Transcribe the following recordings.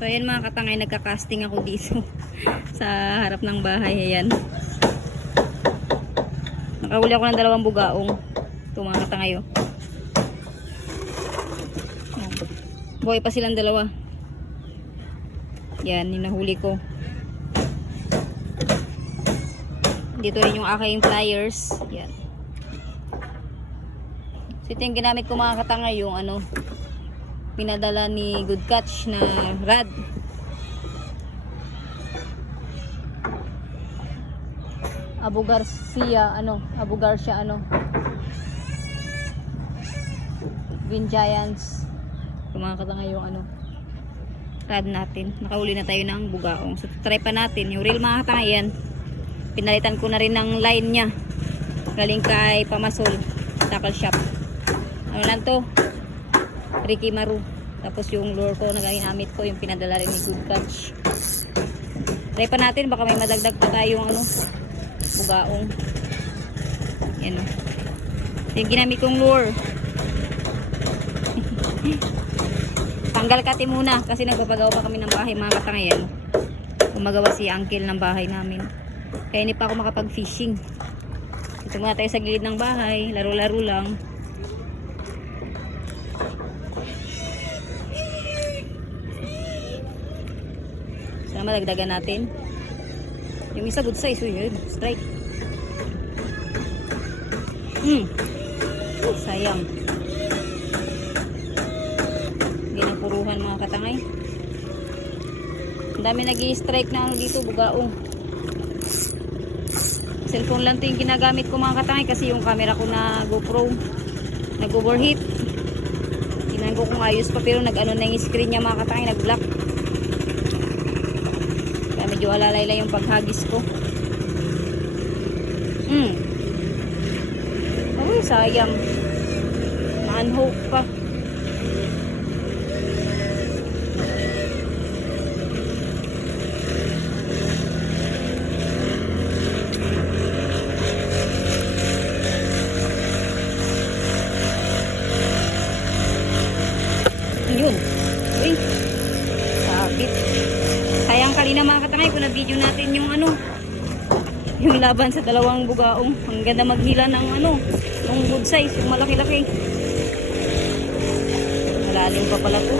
So ayan mga katangay, nagka-casting ako dito sa harap ng bahay. Ayan. Nakahuli ako ng dalawang bugaong. Ito mga katangay oh. Buhay pa silang dalawa. Yan, yung nahuli ko. Dito rin yung aking pliers. Yan. So ito yung ginamit ko mga katangay, yung ano, pinadala ni Good Catch na rad. Abu Garcia, ano, Abu Garcia, ano, Green Giants. Yung mga katangay yung ano, rad natin. Nakahuli na tayo ng bugaong. So, try pa natin. Yung real mga katangay yan, pinalitan ko na rin ng line niya. Galing kay Pamasol, tackle shop. Ano lang to? Ricky Maru. Tapos yung lure ko na ginamit ko, yung pinadala rin ni Good Catch. Try pa natin, baka may madagdag pa tayong ano, bugaong. Yan o. Yung ginamit kong lure. Tanggal kati muna kasi nagpapagawa pa kami ng bahay mga katangayan. Gumagawa si uncle ng bahay namin. Kaya hindi pa ako makapag-fishing. Ito muna tayo sa gilid ng bahay. Laro-laro lang. Sana madagdagan natin. Yung isa good size. Uy, yun. Strike. Hmm. Sayang. Hindi na puruhan mga katangay. Ang dami nag strike na ano dito, bugaong. Cellphone lang to yung ginagamit ko mga katangay kasi yung camera ko na GoPro nag-overheat. Tingnan ko kung ayos pa pero nag-ano na yung screen niya mga katangay, nag-block. Medyo alalay yung paghagis ko. Hmm. Uy, sayang. Na-unhook pa. Ayun. Uy. Sabit. Sayang kanina mga katangay kung na-video natin yung ano. Yung laban sa dalawang bugaong. Ang ganda maghila ng ano. Yung good size. Yung malaki-laki. Malalim pa pala to.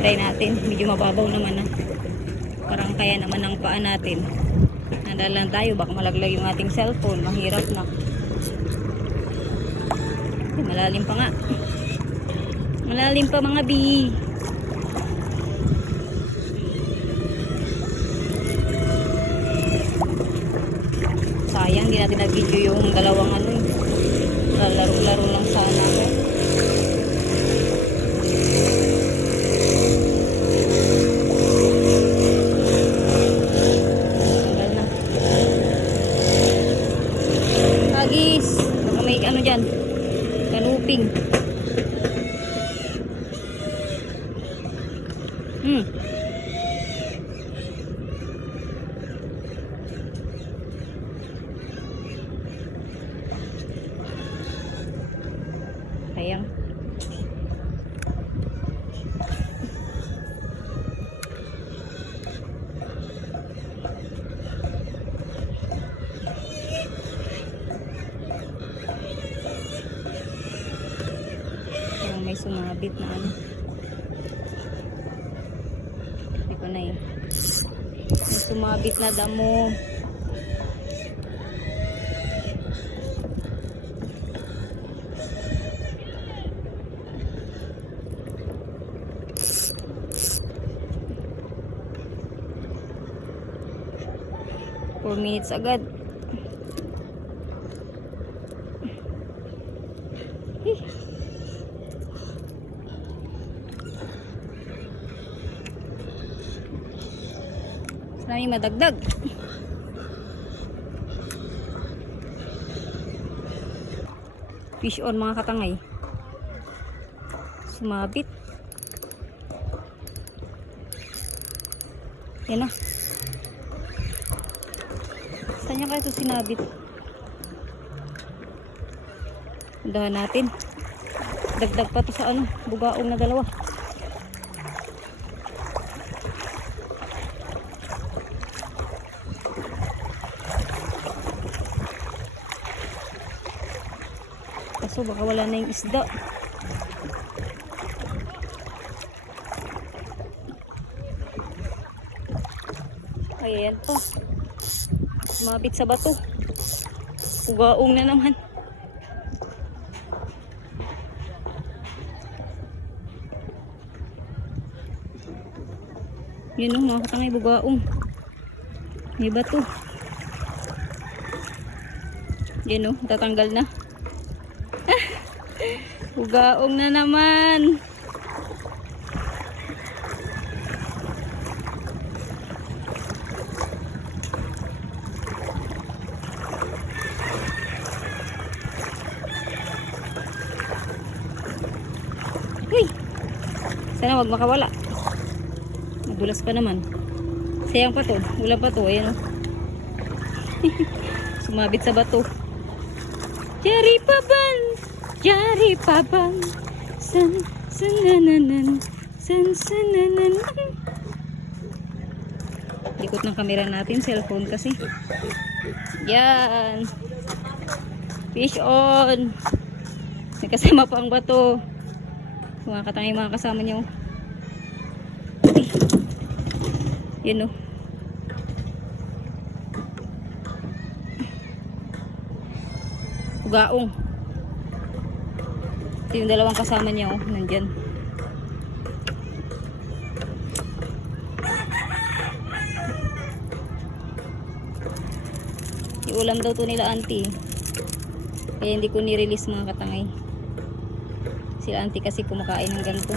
Try natin. Medyo mababaw naman na. Parang kaya naman ang paa natin. Nadalan tayo. Baka malaglag yung ating cellphone. Mahirap na. Malalim pa nga. Malalim pa mga bi. Sayang, hindi natin na-video yung dalawang ano eh. Lalaro-laro lang sana ako. Tagal na. Agis! Baka may ano dyan. Kanuping. Hmm. Sayang. Yung may sumabit na ano. Hindi ko na eh. Sumabit na damo. Four minutes agad. Eh. Mas namin madagdag. Fish on mga katangay. Sumabit. Yan na. Saan niya kaya ito sinabit? Dahan natin. Dagdag pa to sa ano, bugaong na dalawa. Kaso baka wala na yung isda. Ayan po. Mabit sa bato. Ugaong na naman. Yun o, mga katangay bugaong. May bato. Yan o, tatanggal na. Bugaong na naman. Uy! Sana wag makawala. Madulas pa naman. Sayang pa to. Wala pa to. Ayan o. Sumabit sa bato. Jari paban! Jari paban! San, sanananan, san, sanananan. Likot ng kamera natin, cellphone kasi. Yan. Fish on. May kasama pa ang bato. Mga katangay mga kasama niyo. Ay. Yan o. Ugaong. Ito yung dalawang kasama niya oh, nandyan. Iulam daw to nila auntie. Kaya hindi ko ni-release mga katangay. Sila auntie kasi kumakain ng ganito.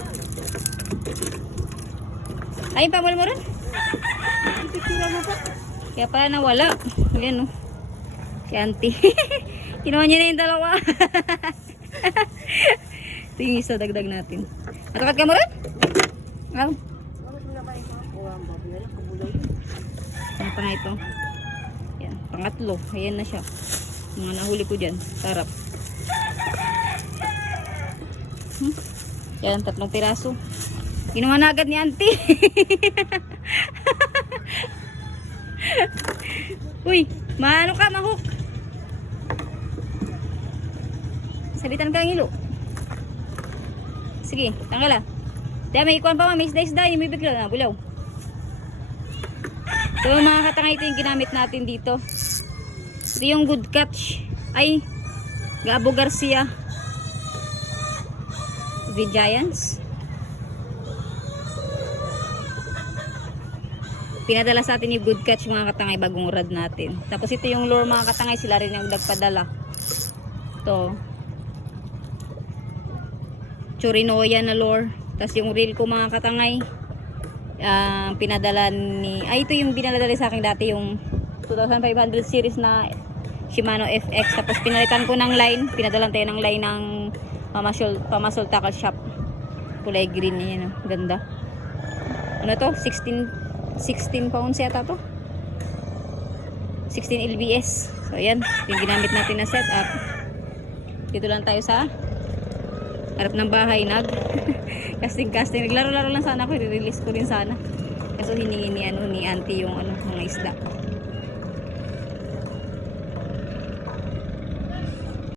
Ay, pamal mo rin? Kaya pala nawala. Ayan oh. Si auntie. Kinuha niya na yung dalawa. Ito yung isa dagdag natin. Matakat ka mo rin? Aw. Ano pa nga ito? Yan, pangatlo. Ayan na siya. Mga nahuli ko dyan. Sarap. Hmm? Yan, tatlong piraso. Kinuha na agad ni auntie. Uy, maano ka, mahok. Salitan ka ng ilo. Sige, tanggal ah. Dahil may ikuan pa ma, may isda-isda, yung may bigla na, bulaw. Yung mga katangay, ito yung ginamit natin dito. Ito yung good catch. Ay, Gabo Garcia. The Giants. Pinadala sa atin yung good catch mga katangay bagong rad natin. Tapos ito yung lure mga katangay, sila rin yung nagpadala. Ito. Chorinoya na lure. Tapos yung reel ko mga katangay, ah, pinadala ni, ay ito yung binadala sa akin dati yung 2500 series na Shimano FX. Tapos pinalitan ko ng line, pinadala tayo ng line ng Pamasol, Pamasol Tackle Shop. Kulay green niya, no? ganda. Ano to? 16 16 pounds yata to. 16 LBS. So, yan. Yung ginamit natin na setup. Dito lang tayo sa harap ng bahay. Nag casting casting. Naglaro-laro lang sana ako. I-release ko rin sana. Kaso hiningi ni, ano, ni auntie yung ano, mga isda.